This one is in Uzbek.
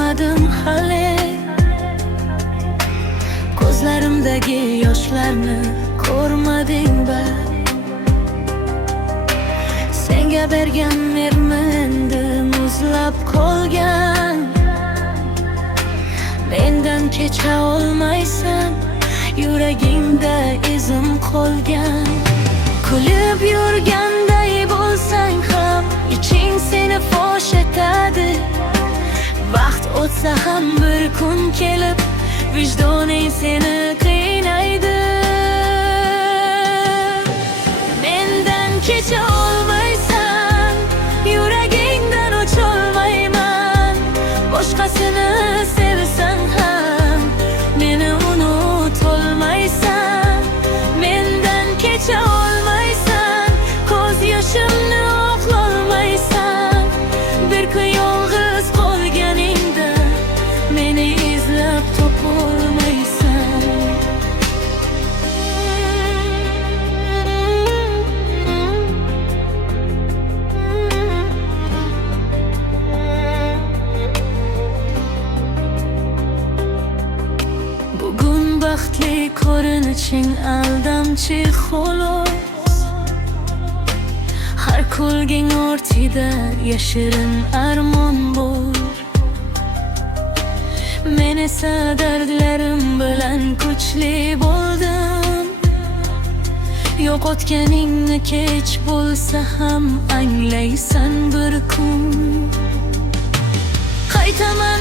ko'rmadim hali. Ko'zlarimdagi yoshlarni ko'rmading ba. Senga bergan mermendi muzlab qolgan. Mendan kecha olmaysan, yuragingda izim qolgan. Kulib yurganday bo'lsang ham iching seni fosh etadi. Vaqt o'tsa ham bir kun kelib vijdoning seni qiynaydi. Mendan kecha olmaysan, yuragingdan o'cholmayman. Boshqasini sevsang ham meni unutolmaysan. Mendan kecha olmaysan, ko'z yoshimni oqlolmaysan. Bir kun yolg'iz qolganingda meni izlab topolmaysan. Bugun baxtli ko'rinishing aldamchi xolos. Har kulging ortida yashirin armon bor. Men esa dardlarim bilan kuchli bo'ldim. Yo'qotganingni kech bo'lsa ham anglaysan bir kun. Qaytaman